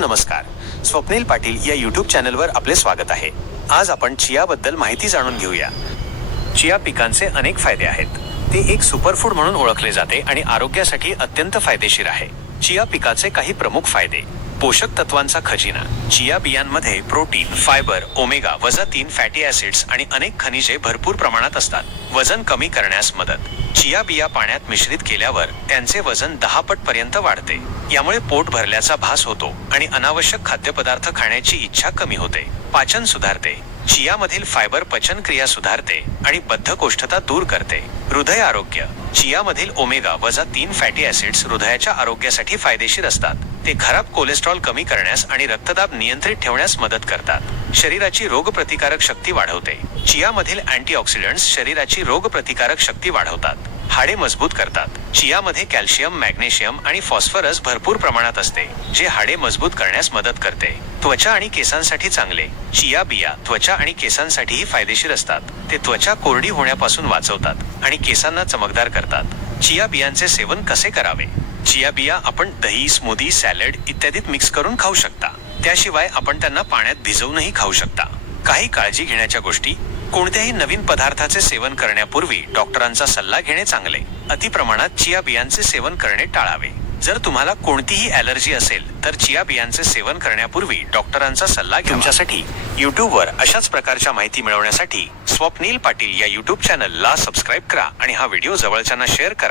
नमस्कार. स्वप्नील पाटील या यूट्यूब चॅनलवर आपले स्वागत आहे. आज आपण चियाबद्दल माहिती जाणून घेऊया. चिया पिकांचे अनेक फायदे आहेत. ते एक सुपरफूड म्हणून ओळखले जाते आणि आरोग्यासाठी अत्यंत फायदेशीर आहे. चिया पिकाचे काही प्रमुख फायदे. पोषक तत्वांचा खजिना. चिया बियांमध्ये protein, fibre, omega 3 fatty acids आणि अनेक खनिजे भरपूर प्रमाणात असतात. वजन कमी करण्यास मदत. चिया बिया पाण्यात मिश्रित केल्यावर त्यांचे वजन 10 पट पर्यंत वाढते. यामुळे पोट भरल्याचा भास होतो आणि अनावश्यक खाद्यपदार्थ खाण्याची इच्छा कमी होते. पाचन सुधारते. चियामधील फायबर पचनक्रिया सुधारते आणि बद्धकोष्ठता दूर करते. हृदय आरोग्य. चियामधील ओमेगा 3 फॅटी ऍसिड्स हृदयाच्या आरोग्यासाठी फायदेशीर असतात. ते खराब कोलेस्ट्रॉल कमी करण्यास आणि रक्तदाब नियंत्रित ठेवण्यास मदत करतात. शरीराची रोगप्रतिकारक शक्ती वाढवते. चियामधील अँटीऑक्सिडंट्स शरीराची रोगप्रतिकारक शक्ती वाढवतात. हाडे मजबूत करतात. चियामध्ये कॅल्शियम, मॅग्नेशियम आणि फॉस्फरस भरपूर प्रमाणात असते, जे हाडे मजबूत करण्यास मदत करते. त्वचा आणि केसांसाठी चांगले. चिया बिया त्वचा आणि केसांसाठीही फायदेशीर असतात. ते त्वचा कोरडी होण्यापासून वाचवतात आणि केसांना चमकदार करतात. चिया बियांचे सेवन कसे करावे? चिया बिया आपण दही, स्मूदी, सॅलड इत्यादीत मिक्स करून खाऊ शकता. त्याशिवाय आपण त्यांना पाण्यात भिजवूनही खाऊ शकता. काही काळजी घेण्याच्या गोष्टी. कोणत्याही नवीन पदार्थाचे सेवन करण्यापूर्वी डॉक्टरांचा सल्ला घेणे चांगले. अतिप्रमाणात चिया बियांचे सेवन करणे टाळावे. जर तुम्हाला कोणतीही ॲलर्जी असेल तर चिया बियांचे सेवन करण्यापूर्वी डॉक्टरांचा सल्ला घ्यावा. तुमच्यासाठी यूट्यूबवर अशाच प्रकारच्या माहिती मिळवण्यासाठी स्वप्नील पाटील या यूट्यूब चॅनलला सबस्क्राईब करा आणि हा व्हिडिओ जवळच्यांना शेअर करा.